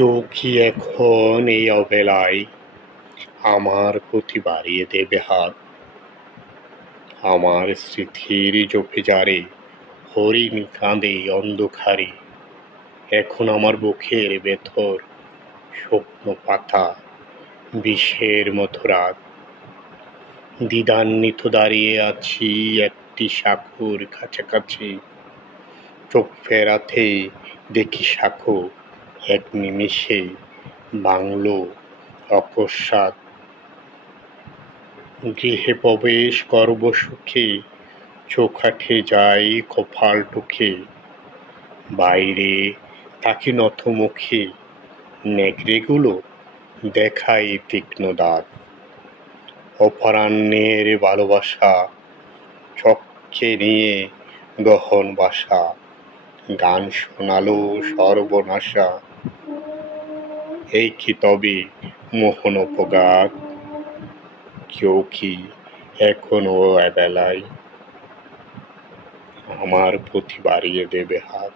কেউ কি এখন এই অবেলায় আমার প্রতি বাড়িয়ে দেবে হাত? আমার স্মৃতির জোপেজারে হরিণ কাঁদে অন্ধকারে, এখন আমার বুকের ভেতর স্বপ্ন পাতা বিষের মতো রাত। দ্বিধান্বিত দাঁড়িয়ে আছি একটি শাখোর কাছাকাছি, চোখ ফেরাতেই দেখি শাখো এক নিমেষে বাংলো অকস্মাৎ। গৃহে প্রবেশ করব সুখে, চোখাটে যাই কপাল টুকে, বাইরে তাকে নত মুখে, নেকড়েগুলো দেখায় তীক্ষ্ণ দাঁত। অপরাহ্নের ভালোবাসা চক্ষে নিয়ে গহন বাসা, গান শোনালো সর্বনাশা। এই কি তবে মোহন উপগাত? কেউ কি এখনো এবেলায় আমার প্রতি বাড়িয়ে দেবে হাত?